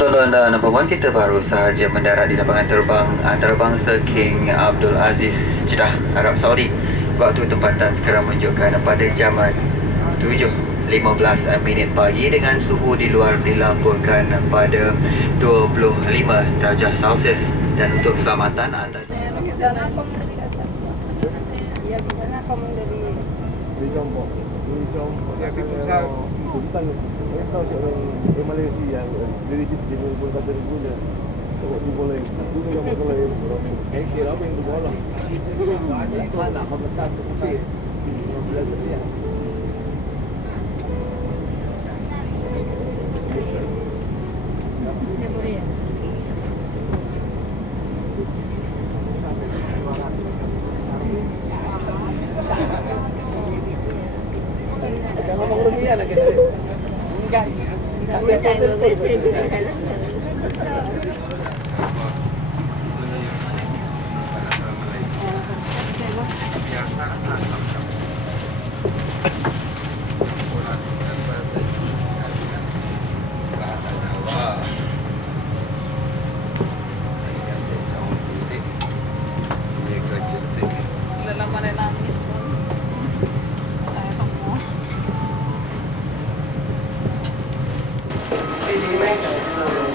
Tuan-tuan dan puan, kita baru sahaja mendarat di lapangan terbang antarabangsa King Abdul Aziz, Jeddah, Arab Saudi. Waktu tempatan sekarang menunjukkan pada jam 7.15 pagi dengan suhu di luar dilaporkan pada 25 darjah Celsius. Dan untuk keselamatan anda tahu siapa yang Malaysia yang dari Jepun yang pun kata dia punya tu boleh tu yang boleh kira apa yang tu boleh mana apa sih 15 rial jangan ngomong rupiah nak kita enggak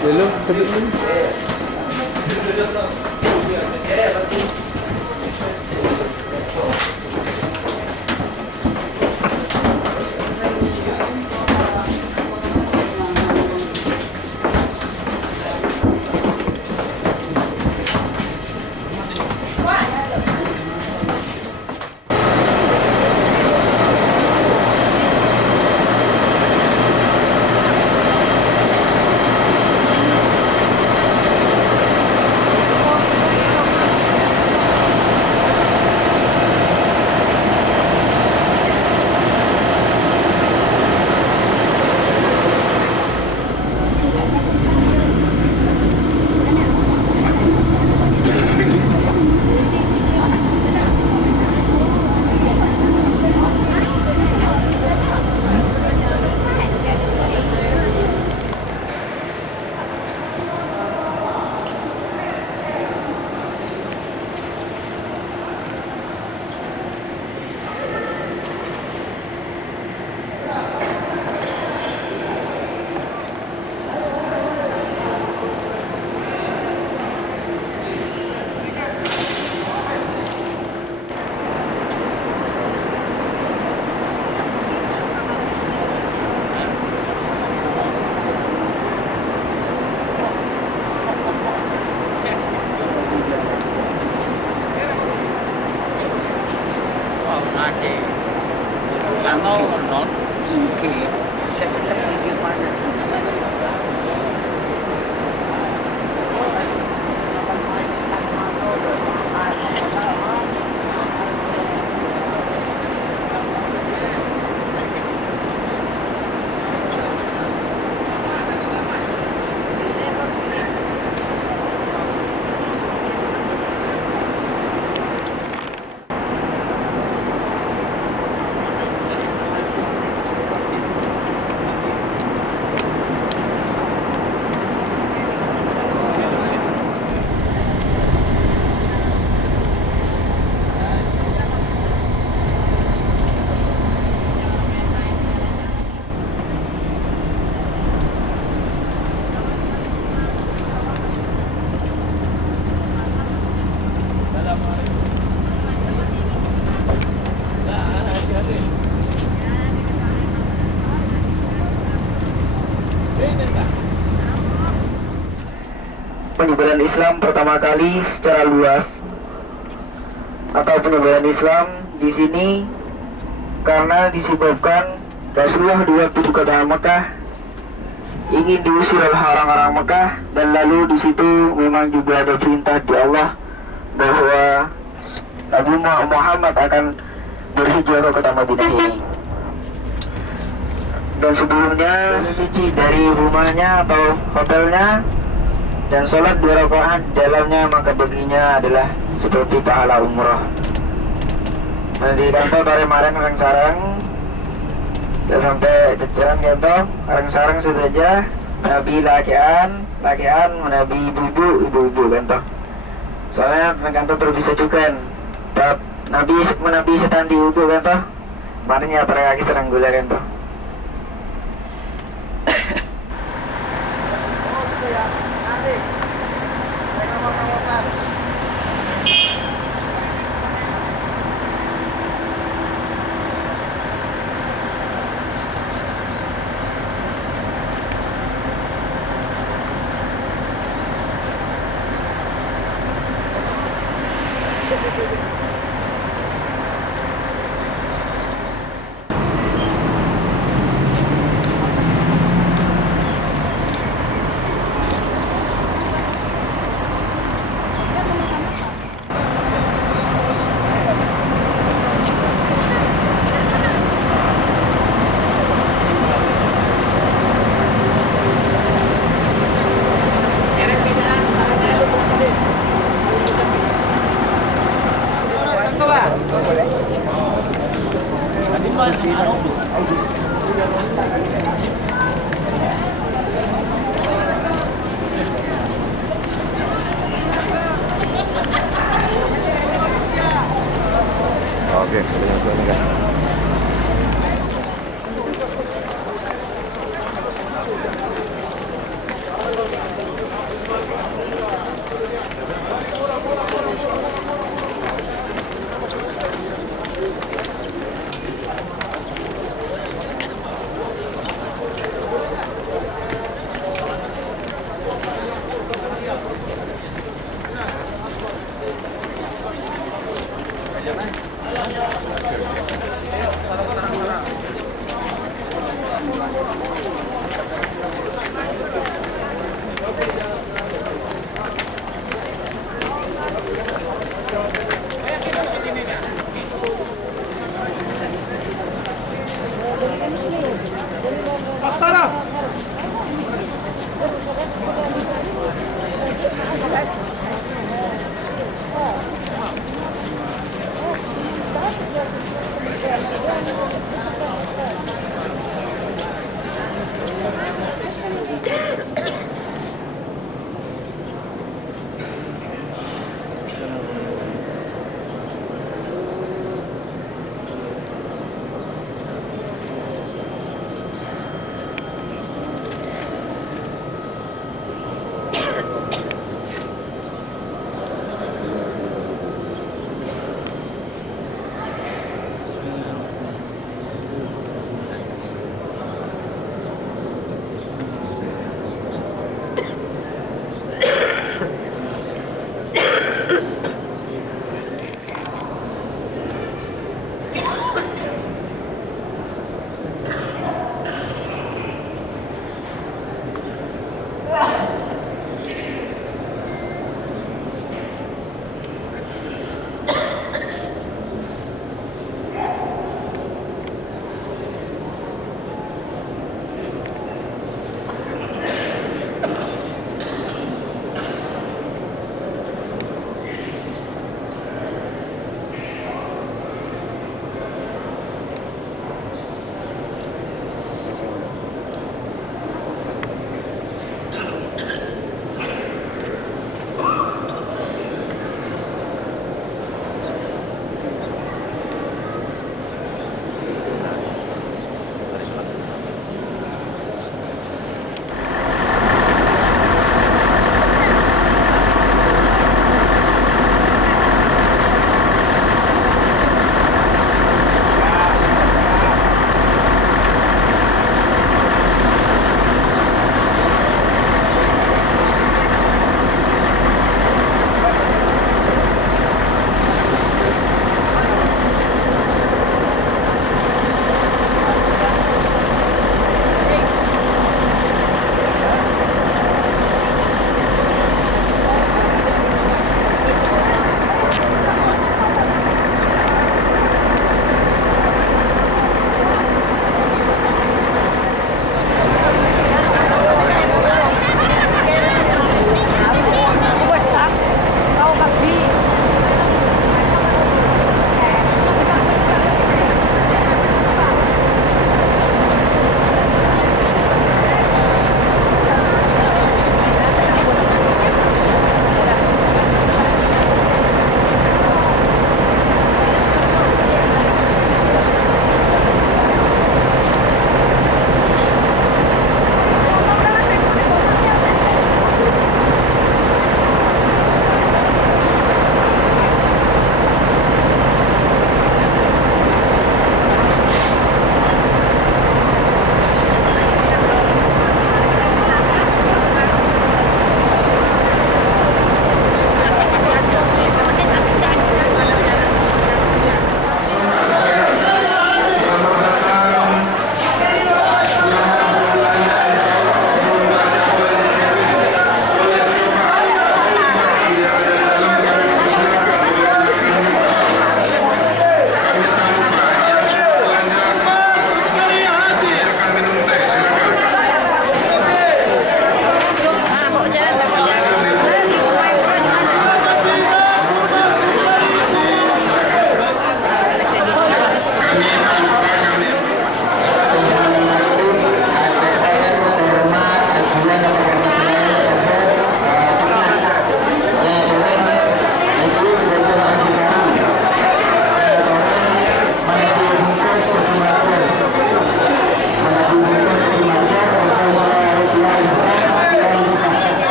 Hello, sebut dulu. penyebaran Islam pertama kali secara luas atau penyebaran Islam di sini karena disebabkan Rasulullah di waktu di kota Mekah ingin diusir oleh orang-orang Mekah, dan lalu di situ memang juga ada perintah di Allah bahwa Nabi Muhammad akan berhijrah ke kota Madinah ini. Dan sebelumnya cuci dari rumahnya atau hotelnya dan sholat 2 rakaat dalamnya, maka baginya adalah seperti pahala umroh. Nah, di kantor kemarin orang sarang ya sampai ceceran gitu, orang sarang sudah aja Nabi lakian Nabi ibu-ibu kan toh. Soalnya kantor terus bisa juga Nabi setan di ugu kan toh. Makanya terkaki serang gula kan toh. Oke,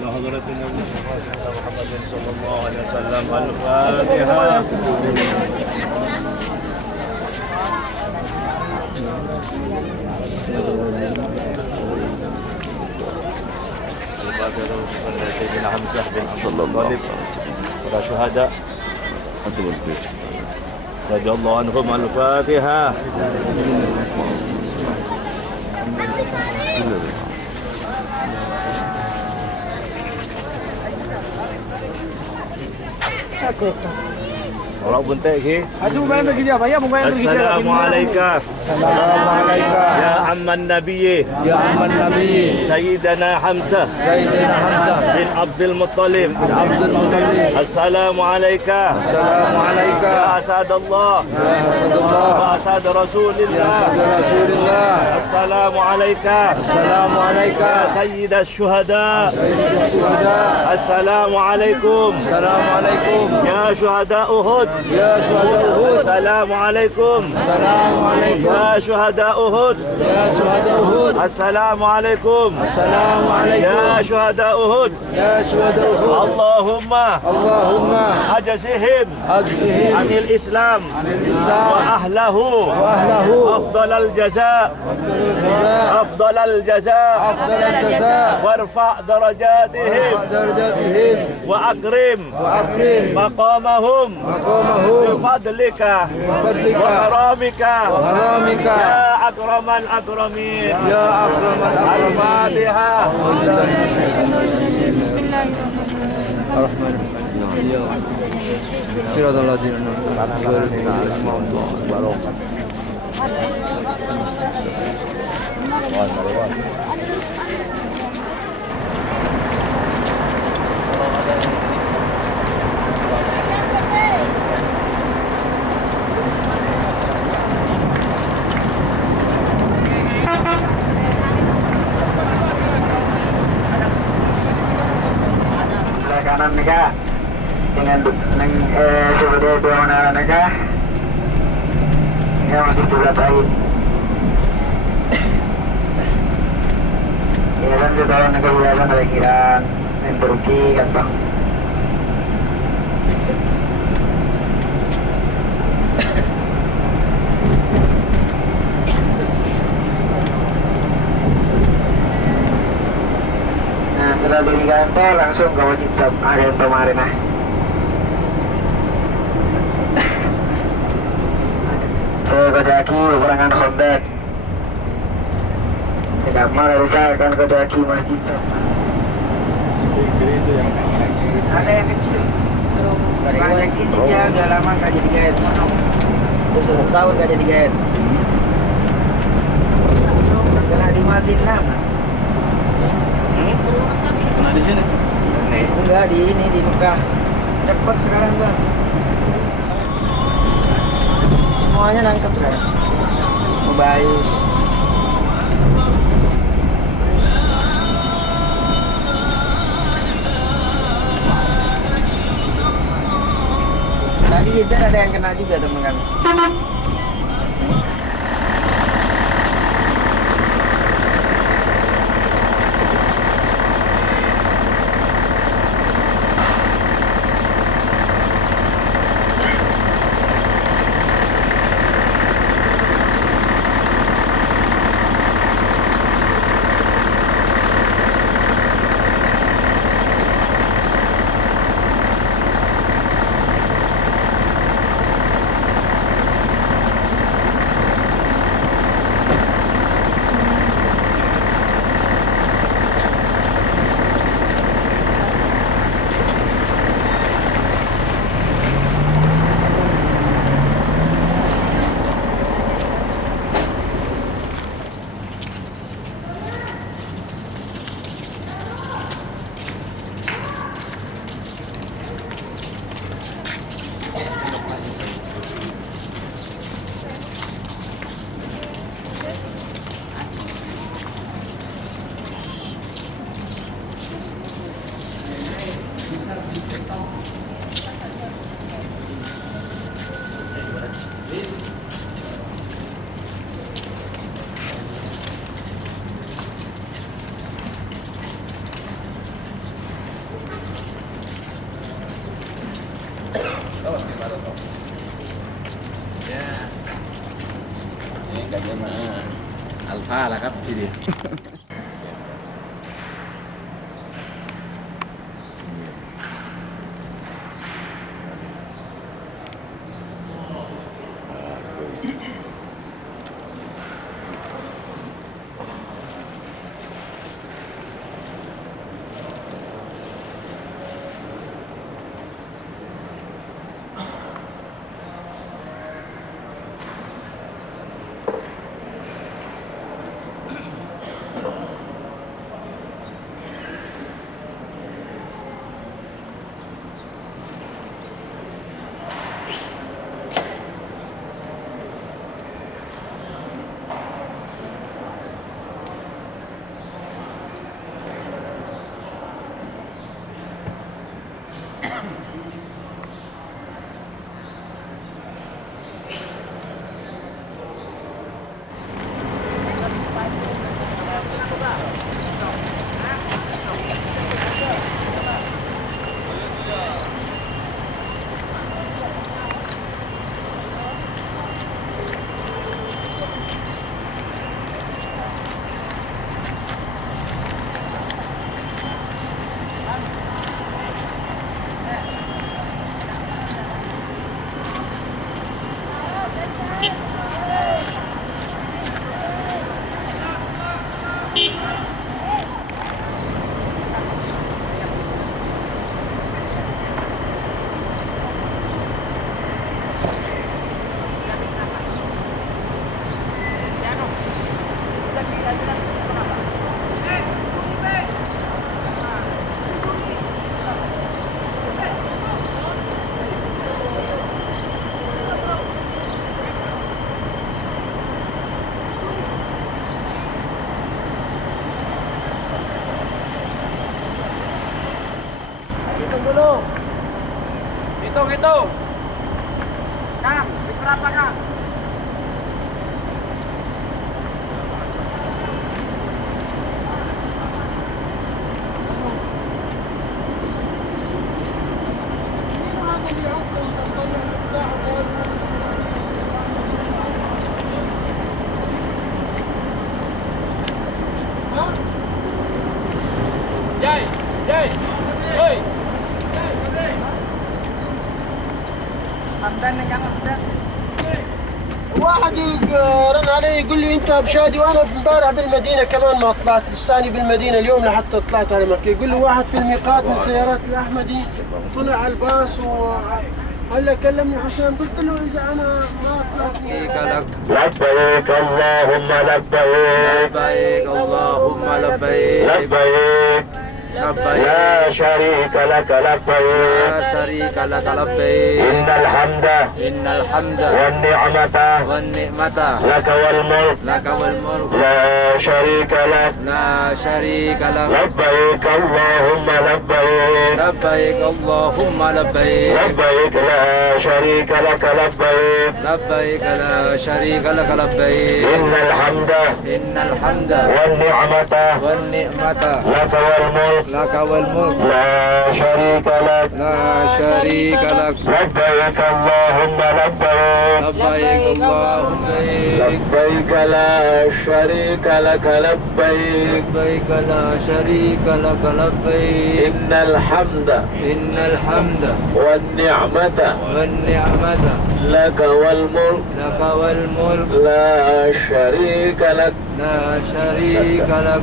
على حضرة النبي محمد صلى الله عليه وسلم الفاتحة. الفاتحة سيدنا حمزة بن عبد المطلب para syuhada radhiyallahu anhum. Al-Fatihah. Orang buntek ke? Assalamualaikum. Assalamualaikum. Ya amman nabiyyi. Ya Amman Nabi Sayyidina Hamzah Sayyidina Hamzah bin Abdul Muttalib. bin Abdul Muttalib. Assalamualaikum. Assalamualaikum. Ya asadallah. Ya Rasulullah. Wa asad Rasulillah. Ya Rasulullah. Assalamualaikum. Assalamualaikum. Ya Sayyid syuhada. Sayyidina Syuhada. Assalamualaikum. Assalamualaikum. Ya syuhada Uhud. Ya Syuhada Uhud. Assalamualaikum. Assalamualaikum. Ya syuhada Uhud. Ya Syuhada Uhud. Assalamualaikum. Assalamualaikum. Ya syuhada Uhud. Ya Syuhada Uhud. Allahumma Allahumma ajzihim ajzihim anil Islam anil Islam wa ahlahu wa ahlahu afdalal jaza afdalal jaza afdal jaza warfa' darajatihim darajatihim wa akrim wa akrim maqamahum maqamahum bifadlika bifadlika wa karamika wa karamika ya akramal akramin. ya akramal akramin. Al-Fatihah. Siratal ladzina an'amta alaihim. Sebelah kanan nih kak, dengan sebelah dua menara nih kak, yang masih bulat air. Biasan setahun nih biasan ada kiraan, yang beruki kan bang. Nah setelah dari kantor langsung ke Wajib Sab, ada yang kemarin nah. Saya Kodaki peperangan Khandaq. Tidak marah saya akan Kodaki Masjid Sab. Ada yang kecil. Banyak ini dia udah lama nggak jadi guide. Udah 1 tahun nggak jadi guide. Kena dimatiin nama. Pernah di sini? Enggak di ini di Mekah. Cepet sekarang bang. Semuanya nangkep sekarang. Mubayus. Tadi itu ada yang kena juga teman kami. Ya. Ini enggak jamaah Alfa lah kan jadi. Hitung dulu. Hitung. Kang, berapa Kang? Jai, oi. واحد رن علي يقول لي انت بشادي وانا في امبارح بالمدينه كمان ما طلعت لساني بالمدينه اليوم لحتى طلعت على مكه يقول لي واحد في الميقات من سيارات الاحمدي طلع على الباص هلا كلمني حسين قلت له اذا انا ما طلعت لبيك اللهم لبيك Labbaik Allahumma labbaik. لبيك Labbaik. لا شريك لك لبيك La syarika laka labbaik. إن الحمد Innal hamda والنعمة wan ni'mata لك والملك laka wal mulk لا شريك لك la syarika lak. لبيك اللهم لبيك Labbaik Allahumma labbaik. لبيك لا شريك لك لبيك Labbaik la syarika laka labbaik. إن الحمد Innal hamda والنعمة wan ni'mata لك والملك laka wal mulk لا شريك لك la syarika lak. لبيك اللهم لبيك Labbaik Allahumma لبيك لا شريك لك لبيك labbaik la syarika lak labbaik. إن الحمد Innal hamda والنعمة wan ni'mata لك والملك laka wal mulk لا شريك لك la syarika lak.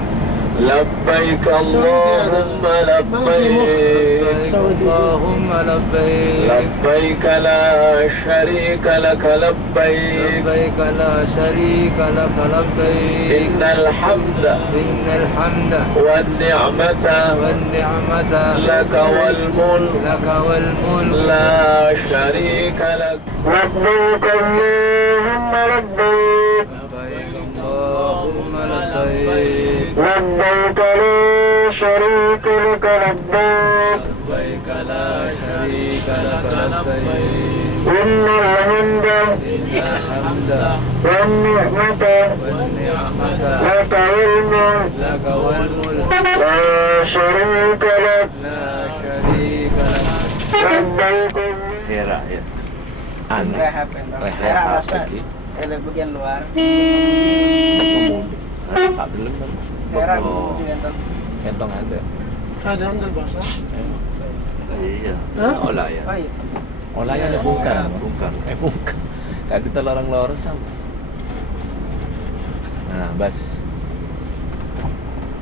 لبيك اللهم لبيك Allahumma labbaik. لبيك لا شريك لك لبيك Labbaik la syarika lak labbaik. إن الحمد Innal hamda والنعمة wan ni'mata لك والملك laka wal mulk لا شريك لك لبيك اللهم لبيك labbaik Allahumma labbaik. لبيك لا شريك لك لبيك Labbaik la syarika lak labbaik. إن الحمد Innal hamda والنعمة wan ni'mata لك والملك laka wal mulk لا شريك لك la syarika lak. لبيك Ini Hera ya. Aneh. Rehab Rehab Asad. lagi. Bagian luar. Tak belum kan? Hera Oh. Kentong ada. هذا عند الباص ها؟ Iya. Hah? Olah ya. Baik. Olahnya ada bongkar. Bongkar. Bongkar. Kayak kita lorong-lorong sama. Nah, bas.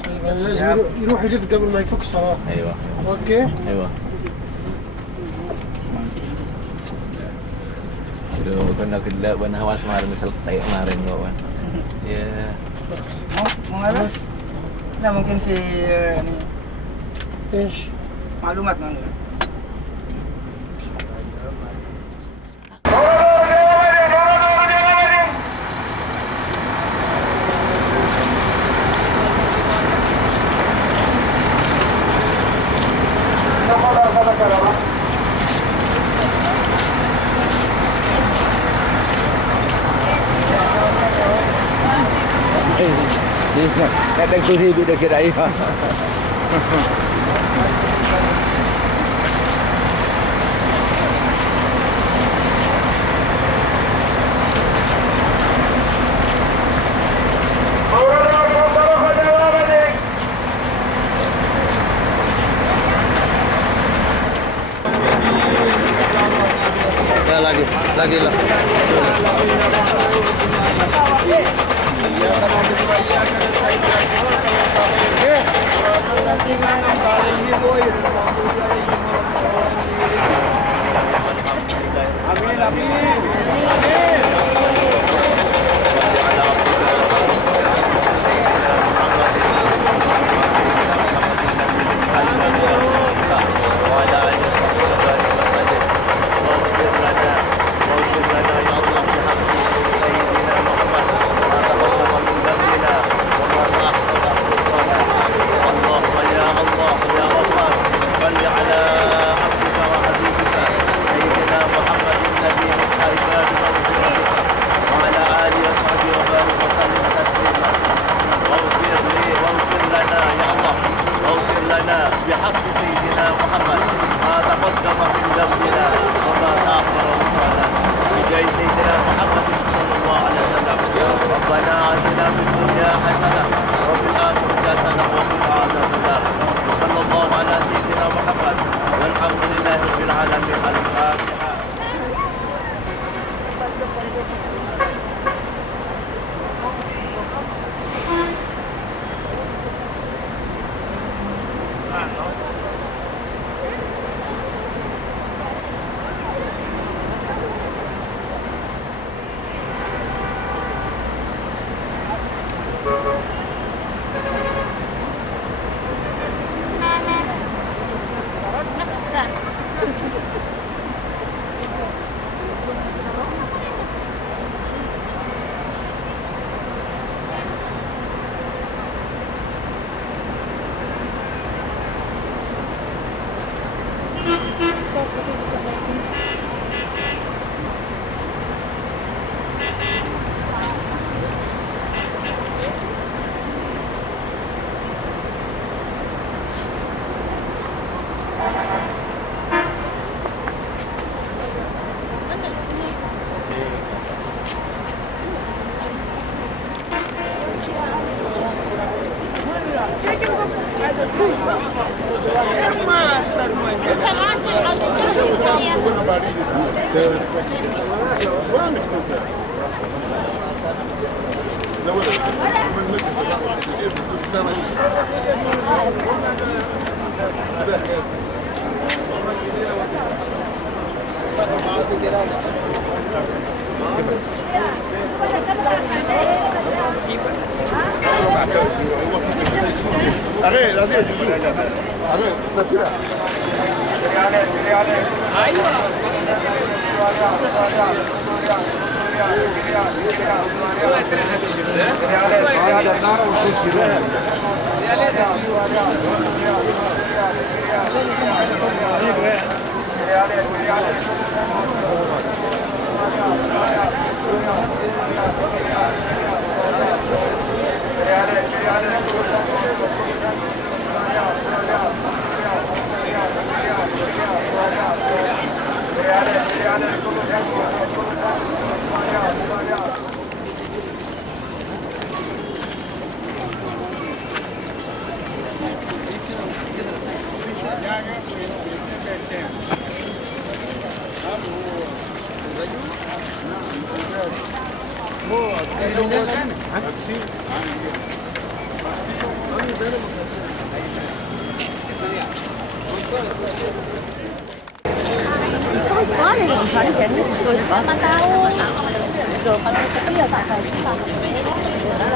طيب يعني لازم يروح يلف قبل ما يفك صراحة. Ayo. اوكي. Ayo. Aduh, kena kedap ban hawas kemarin selesai kemarin kok kan. Ya. Mau ngalas? Nah, mungkin في ايش؟ معلومات معلومات. Kadang tu hidup dekat raya. Ya, lagi lah. Sốt quá thì còn phải chỉnh rồi có má tao rồi còn cái giờ tại sao chúng ta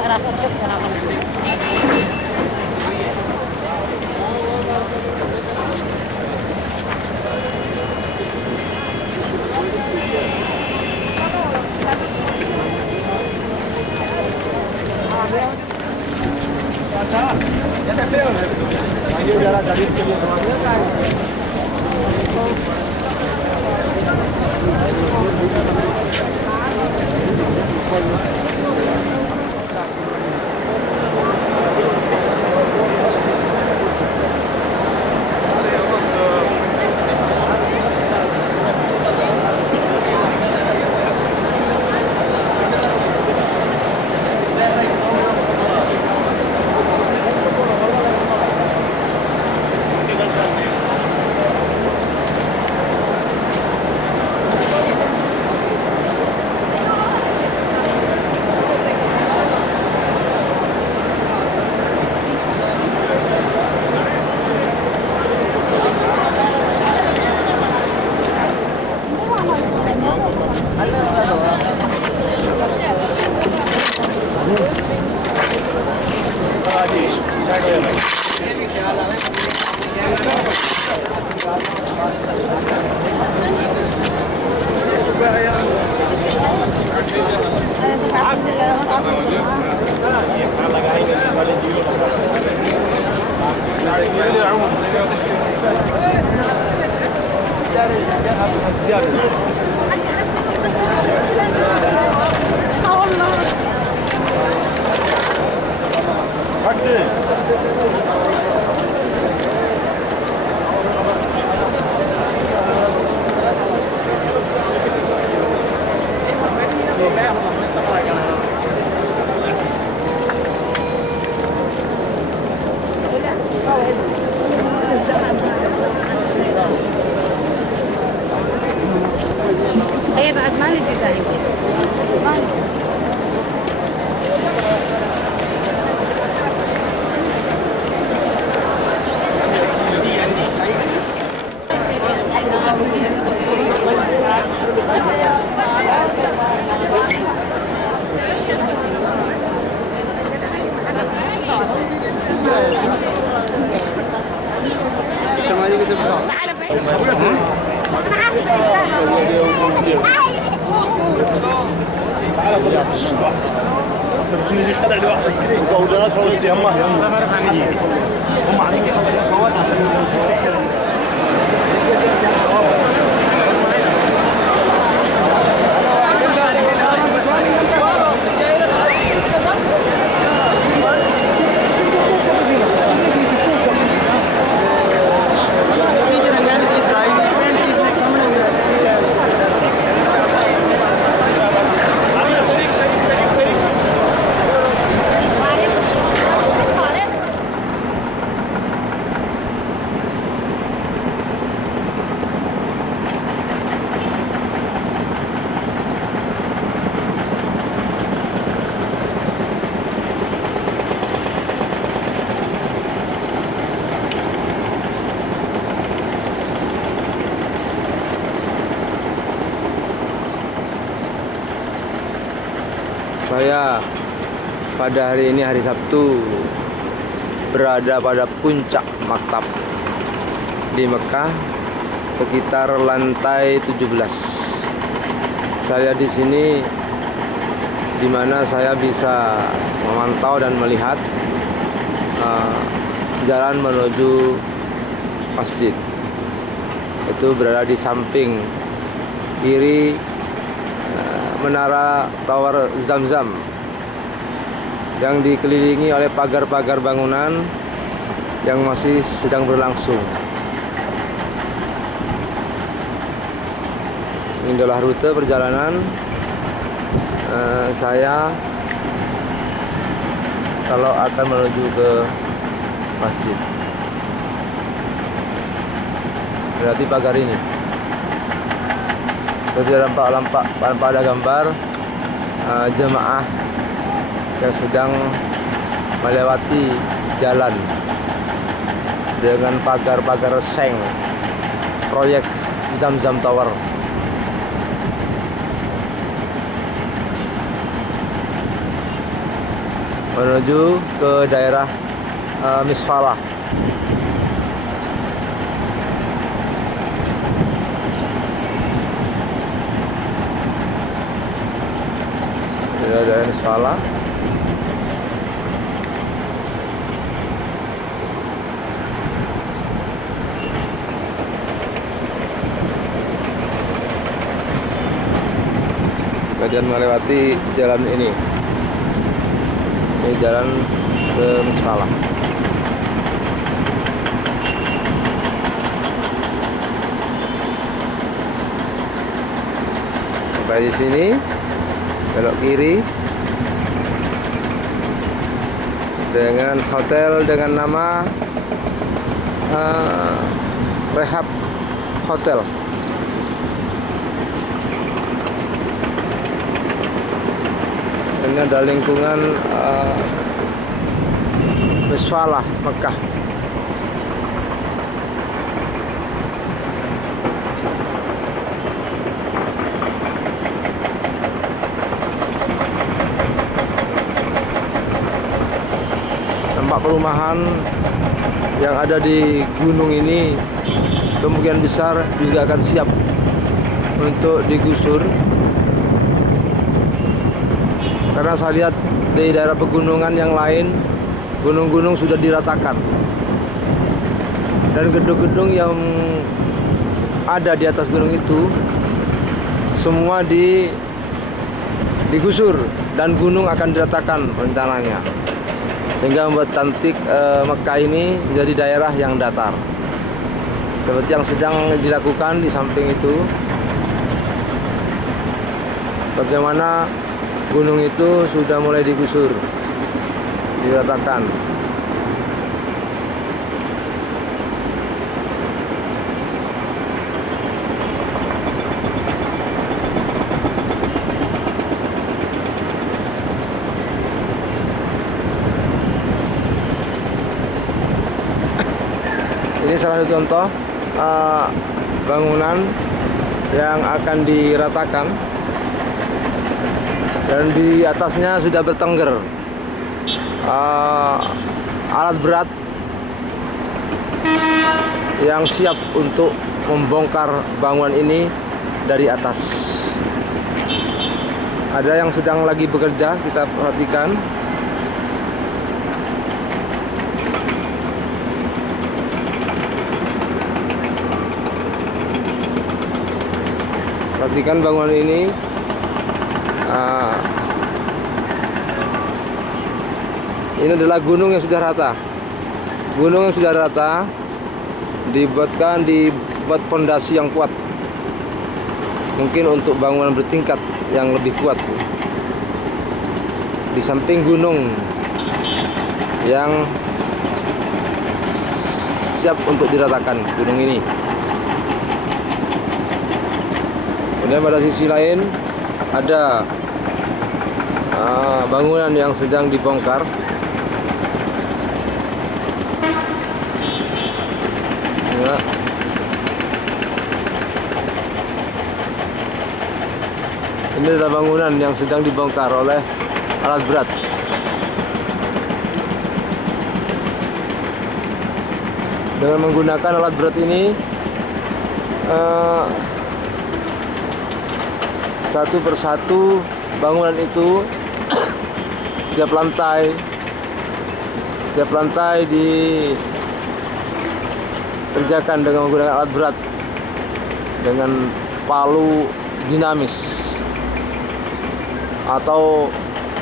ra sốt chút cho nó هي بعد ما نجي ثاني تجي خدع لوحدك كده واولاد فوز يما هم عليك قوات عشان تسكر Saya pada hari ini hari Sabtu berada pada puncak maktab di Mekah sekitar lantai 17. Saya di sini di mana saya bisa memantau dan melihat jalan menuju masjid. Itu berada di samping kiri menara Tower Zamzam yang dikelilingi oleh pagar-pagar bangunan yang masih sedang berlangsung. Ini adalah rute perjalanan saya kalau akan menuju ke masjid. Berarti pagar ini. Seperti nampak ada gambar jemaah yang sedang melewati jalan dengan pagar-pagar seng proyek Zamzam Tower. Menuju ke daerah Misfalah. Daerah Misfalah. Kemudian melewati jalan ini. Ini jalan ke Misfalah. Sampai di sini belok kiri dengan hotel dengan nama Rehab Hotel. Ini ada lingkungan Misfalah, Mekah. Nampak perumahan yang ada di gunung ini kemungkinan besar juga akan siap untuk digusur. Karena saya lihat di daerah pegunungan yang lain, gunung-gunung sudah diratakan. Dan gedung-gedung yang ada di atas gunung itu semua digusur dan gunung akan diratakan rencananya. Sehingga membuat cantik Mekah ini menjadi daerah yang datar. Seperti yang sedang dilakukan di samping itu. Bagaimana gunung itu sudah mulai digusur, diratakan. Ini salah satu contoh bangunan yang akan diratakan. Dan di atasnya sudah bertengger alat berat yang siap untuk membongkar bangunan ini dari atas. Ada yang sedang lagi bekerja, kita perhatikan. Perhatikan bangunan ini. Ini adalah gunung yang sudah rata. Gunung yang sudah rata dibuat fondasi yang kuat. Mungkin untuk bangunan bertingkat yang lebih kuat. Di samping gunung yang siap untuk diratakan, gunung ini. Kemudian pada sisi lain ada bangunan yang sedang dibongkar. Ya. Ini adalah bangunan yang sedang dibongkar oleh alat berat. Dengan menggunakan alat berat ini, satu persatu bangunan itu tiap lantai dikerjakan dengan menggunakan alat berat dengan palu dinamis atau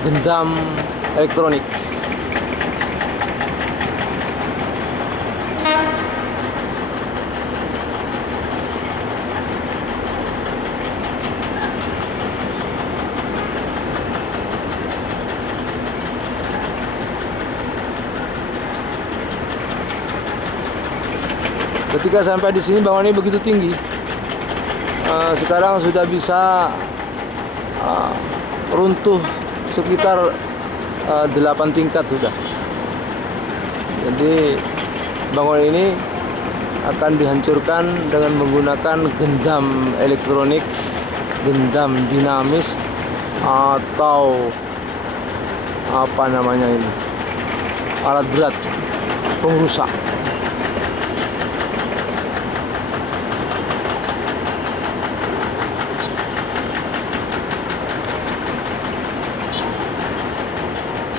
gendam elektronik. Ketika sampai di sini bangunan ini begitu tinggi. Sekarang sudah bisa runtuh sekitar 8 tingkat sudah. Jadi bangunan ini akan dihancurkan dengan menggunakan gendam elektronik, gendam dinamis, atau apa namanya ini, alat berat pengrusak.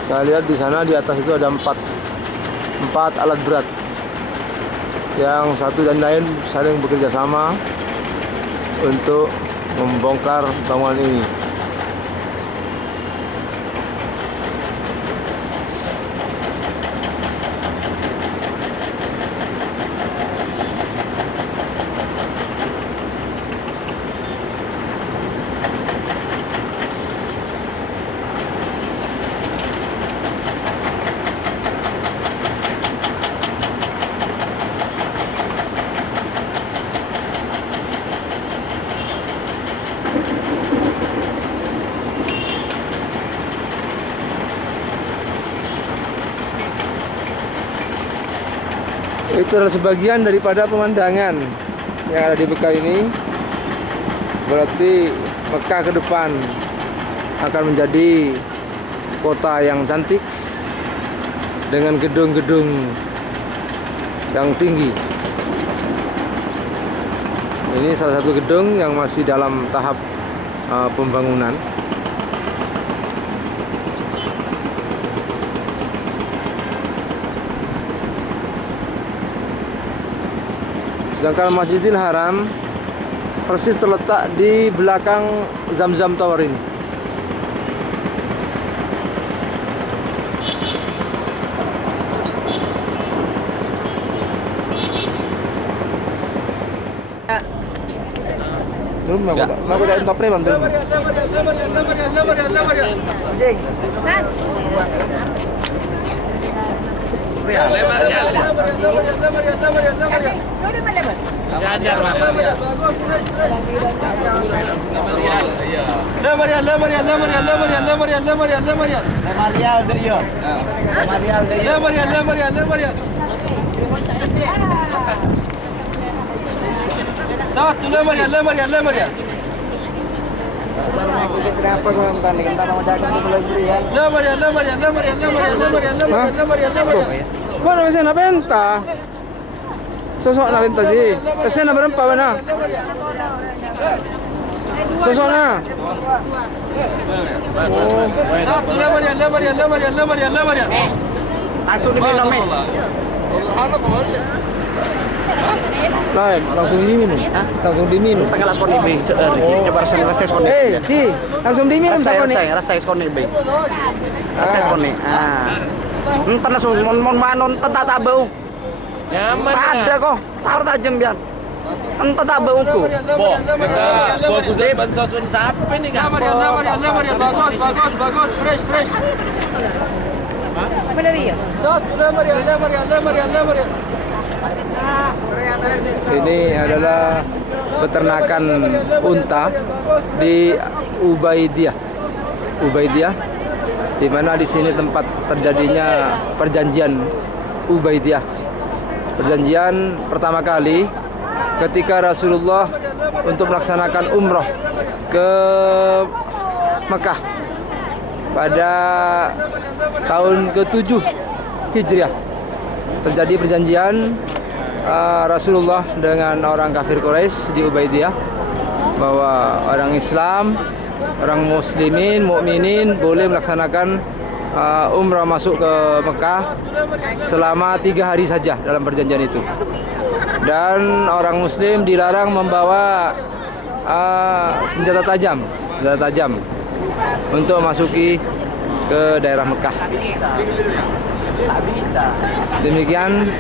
Saya lihat di sana di atas itu ada empat alat berat yang satu dan lain saling bekerja sama untuk membongkar bangunan ini. Itu adalah sebagian daripada pemandangan yang ada di Mekah ini. Berarti Mekah ke depan akan menjadi kota yang cantik dengan gedung-gedung yang tinggi. Ini salah satu gedung yang masih dalam tahap pembangunan. Sedangkan Masjidil Haram persis terletak di belakang Zamzam Tower ini. Belum mau ada top preman belum. Anjing. Kau nak pesen apa entah? Sosok nak entah sih. Pesen apa berapa mana? Sosok nak. Oh. Langsung diminum, men. Lain, langsung diminum. Langsung diminum. Tengah laskon ini. Coba rasa skon. Si, langsung diminum Rasa ni. rasa skon ini. Rasa skon ini. Entar langsung mon manon tak bau. Nyaman. Ada kok. Taruh tajam biar. Entah tak bau ku. Buat kusai bansos pun siapa ini kan? bagus, fresh. Apa dari ya? Ini adalah peternakan unta di Ubaidiyah, di mana di sini tempat terjadinya perjanjian Ubaidiyah. Perjanjian pertama kali ketika Rasulullah untuk melaksanakan umroh ke Mekah pada tahun ke-7 Hijriah. Terjadi perjanjian Rasulullah dengan orang kafir Quraisy di Ubaidiyah bahwa orang Islam, orang muslimin, mukminin boleh melaksanakan umrah masuk ke Mekah selama 3 hari saja dalam perjanjian itu. Dan orang muslim dilarang membawa senjata tajam untuk masuki ke daerah Mekah. Demikian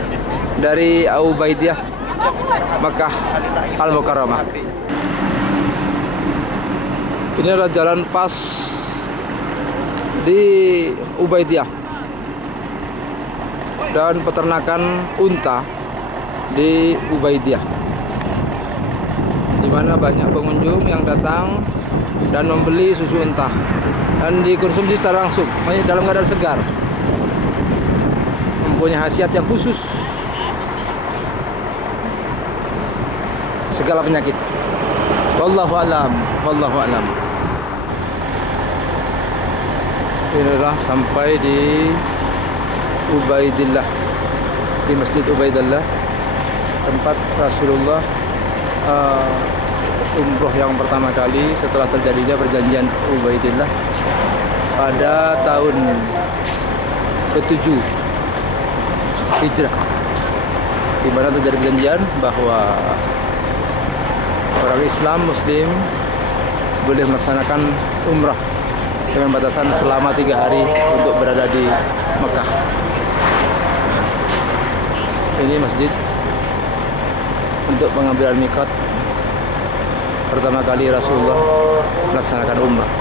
dari Ubaidiyah Mekah Al-Mukarramah. Ini adalah jalan pas di Ubaidiyah dan peternakan unta di Ubaidiyah, di mana banyak pengunjung yang datang dan membeli susu unta dan dikonsumsi secara langsung, dalam keadaan segar, mempunyai khasiat yang khusus segala penyakit. Wallahu alam, wallahu alam. Inilah sampai di Ubaidillah, di Masjid Ubaidillah, tempat Rasulullah umroh yang pertama kali setelah terjadinya perjanjian Ubaidillah pada tahun ke-7 Hijrah, di mana terjadi perjanjian bahwa orang Islam Muslim boleh melaksanakan umrah dengan batasan selama 3 hari untuk berada di Mekah. Ini masjid untuk pengambilan mikot pertama kali Rasulullah melaksanakan umrah.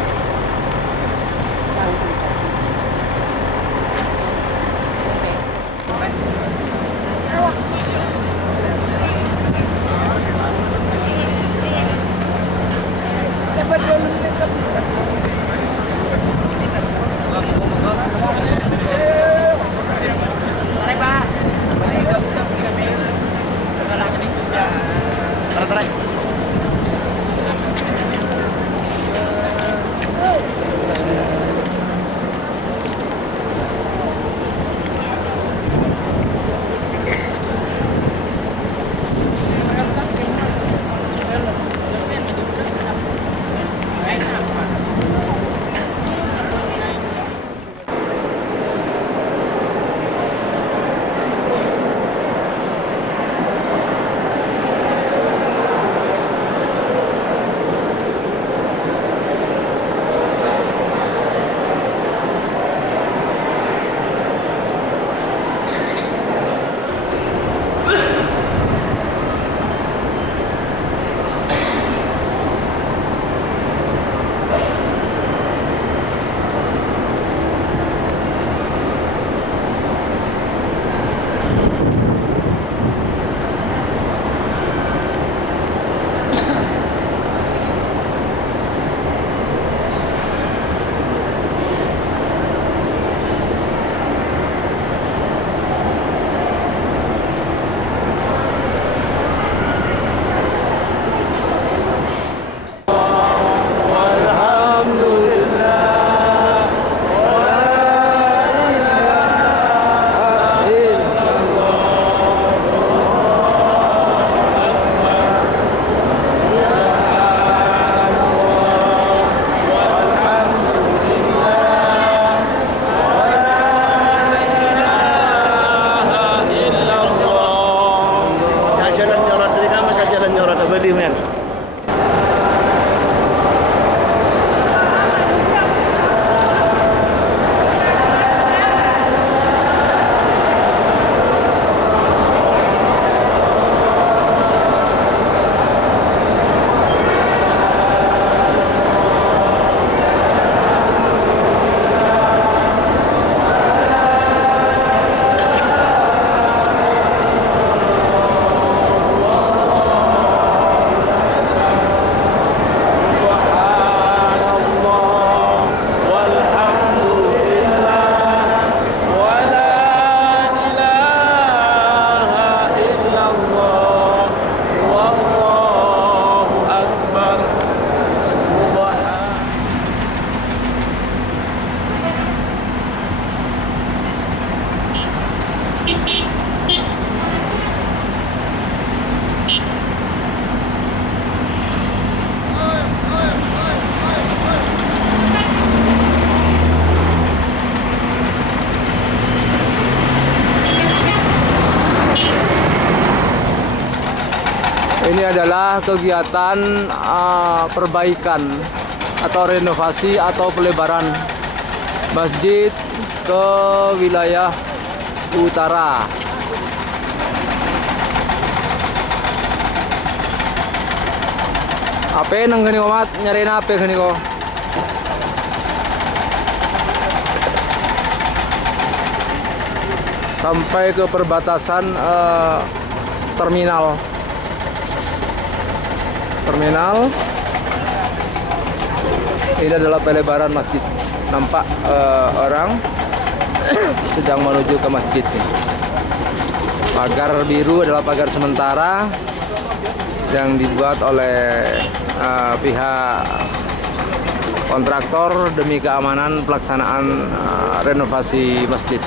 Ini adalah kegiatan perbaikan atau renovasi atau pelebaran masjid ke wilayah utara. Apa nang gini komat nyariin apa gini kok? Sampai ke perbatasan terminal. Ini adalah pelebaran masjid. Nampak orang sedang menuju ke masjid. Pagar biru adalah pagar sementara yang dibuat oleh pihak kontraktor demi keamanan pelaksanaan renovasi masjid.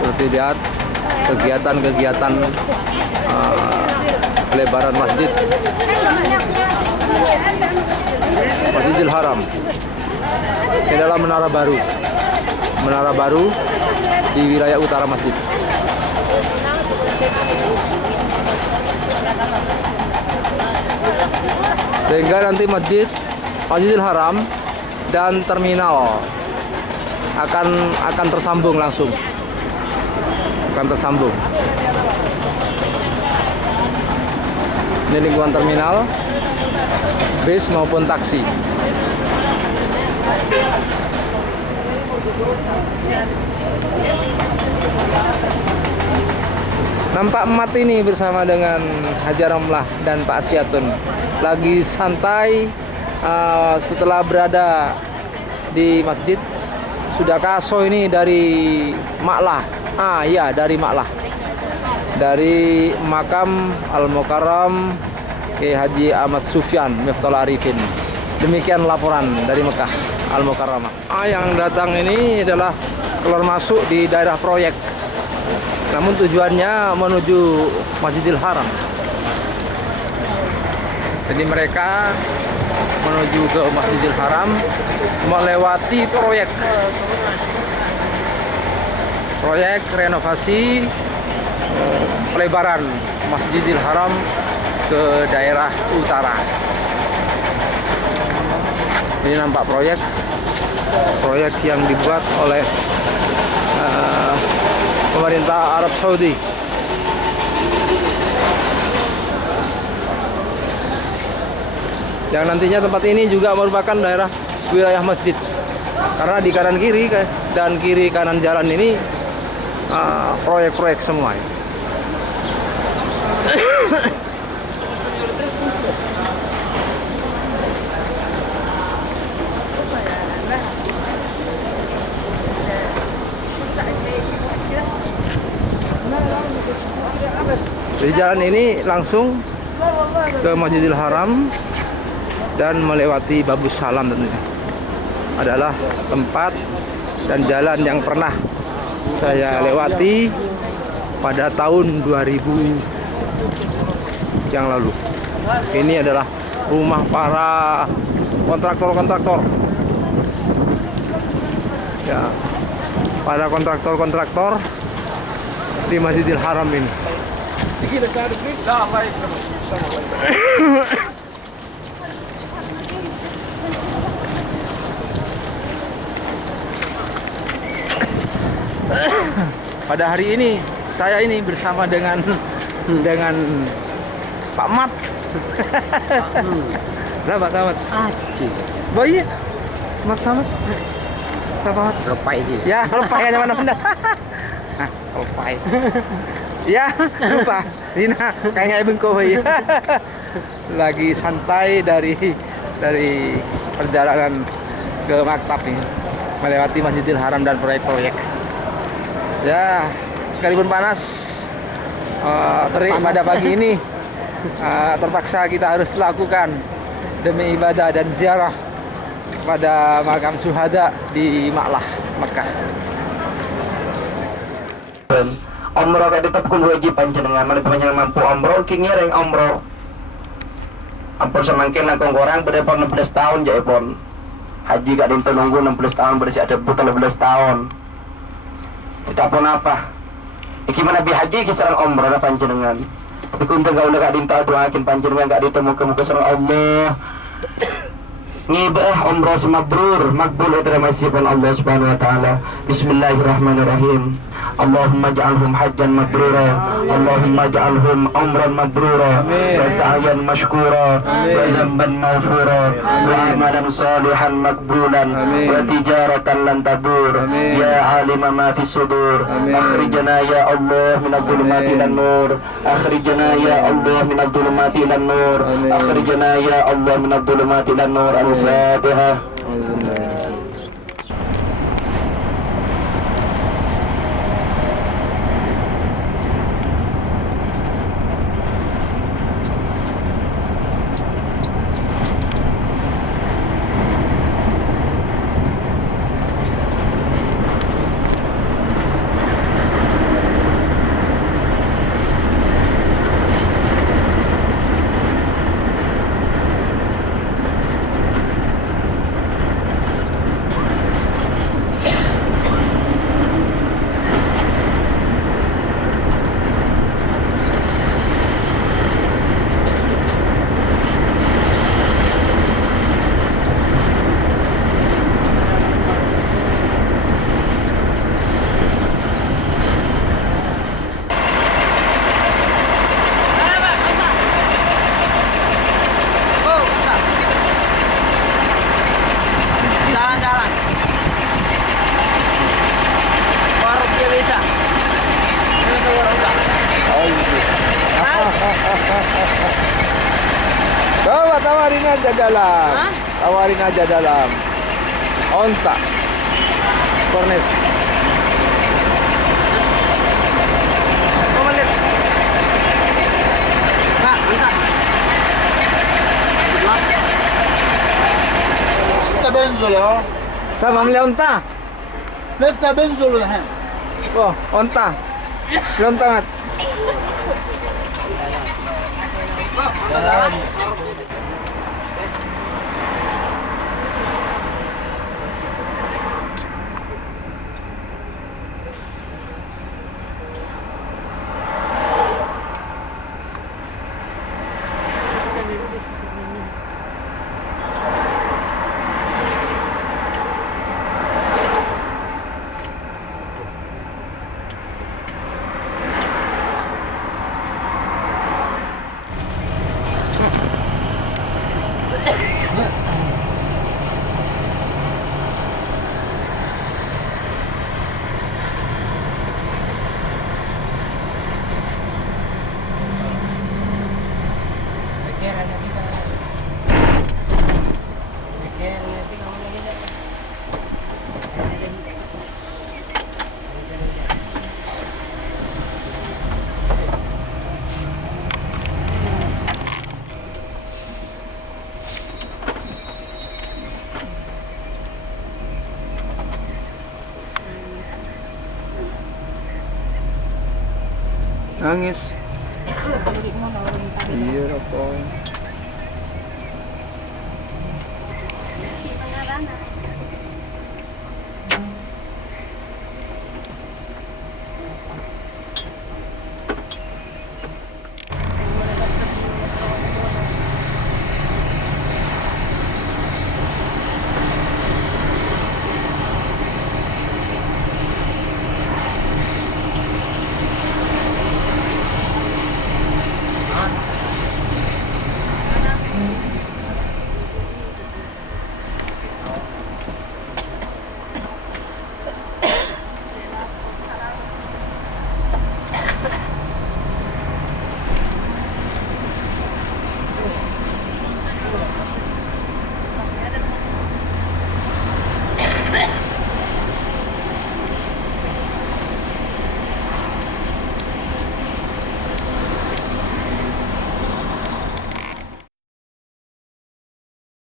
Seperti lihat kegiatan-kegiatan pelebaran masjid Masjidil Haram. Ini adalah menara baru di wilayah utara masjid. Sehingga nanti Masjidil Haram dan terminal akan tersambung langsung. Ini lingkungan terminal, bis maupun taksi. Nampak emat ini bersama dengan Haji Ramlah dan Pak Asyatun lagi santai setelah berada di masjid. Sudah kaso ini dari Maklah. Dari Maklah. Dari makam Al-Mukarram Kiai Haji Ahmad Sufyan Miftahul Arifin. Demikian laporan dari Mekah Al-Mukarramah. Yang datang ini adalah keluar masuk di daerah proyek. Namun tujuannya menuju Masjidil Haram. Jadi mereka menuju ke Masjidil Haram melewati proyek renovasi pelebaran Masjidil Haram ke daerah utara. Ini nampak proyek yang dibuat oleh pemerintah Arab Saudi. Yang nantinya tempat ini juga merupakan daerah wilayah masjid. Karena di kanan kiri dan kiri kanan jalan ini proyek-proyek semua. Di jalan ini langsung ke Masjidil Haram dan melewati Babus Salam tentunya. Adalah tempat dan jalan yang pernah saya lewati pada tahun 2000 yang lalu. Ini adalah rumah para kontraktor. Ya, para kontraktor di Masjidil Haram ini. Pada hari ini saya ini bersama dengan Pak Mat. Sahabat. Aji. Boy. Mat sama. Sahabat. Lepai gitu. Ya, lepai aja mana-mana. Lepai. Ya, lupa. Dina kayaknya bengkok ya. Lagi santai dari perjalanan ke maktab ini, melewati Masjidil Haram dan proyek-proyek. Ya, sekalipun panas, terik pada pagi ini terpaksa kita harus lakukan demi ibadah dan ziarah pada makam syuhada di Maklah, Mekah. Umroh gak ditetapkan wajib panjenengan mana panjenengan mampu umroh kingireng umroh ampun semangkin langkong korang berdepon 16 tahun jaipon haji gak dinten nunggu 16 tahun bersih ada butuh 16 tahun tidak pun apa iki mana bi haji kisaran umroh ada panjenengan tapi kuntung gak udah gak dinta doakin panjenengan gak ditemu ke sareng Allah ngibah umroh semabrur makbul terima kasih Allah Subhanahu wa taala. Bismillahirrahmanirrahim. اللهم اجعلهم حجا مبرورا اللهم اجعلهم عمرا مبرورا وسعيا مشكورا وذنبا مغفورا وعملا صالحا مقبولا وتجارة لن تبور يا عالم ما في الصدور أخرجنا يا الله من الظلمات إلى النور أخرجنا يا الله من الظلمات إلى النور أخرجنا يا الله من الظلمات إلى النور. الفاتحة. Jalan-jalan. Warung dia bisa. Ini bisa warung enggak? Oh gitu. Coba tawarin aja dalam. Hah? Tawarin aja dalam. Onta. Kornes. Coba lihat. Pak, angkat. لسه بينزل اهو Sa, mamili onta. لسه بينزل الحين Oh, onta. Onta mat. Nangis. Iya, apa?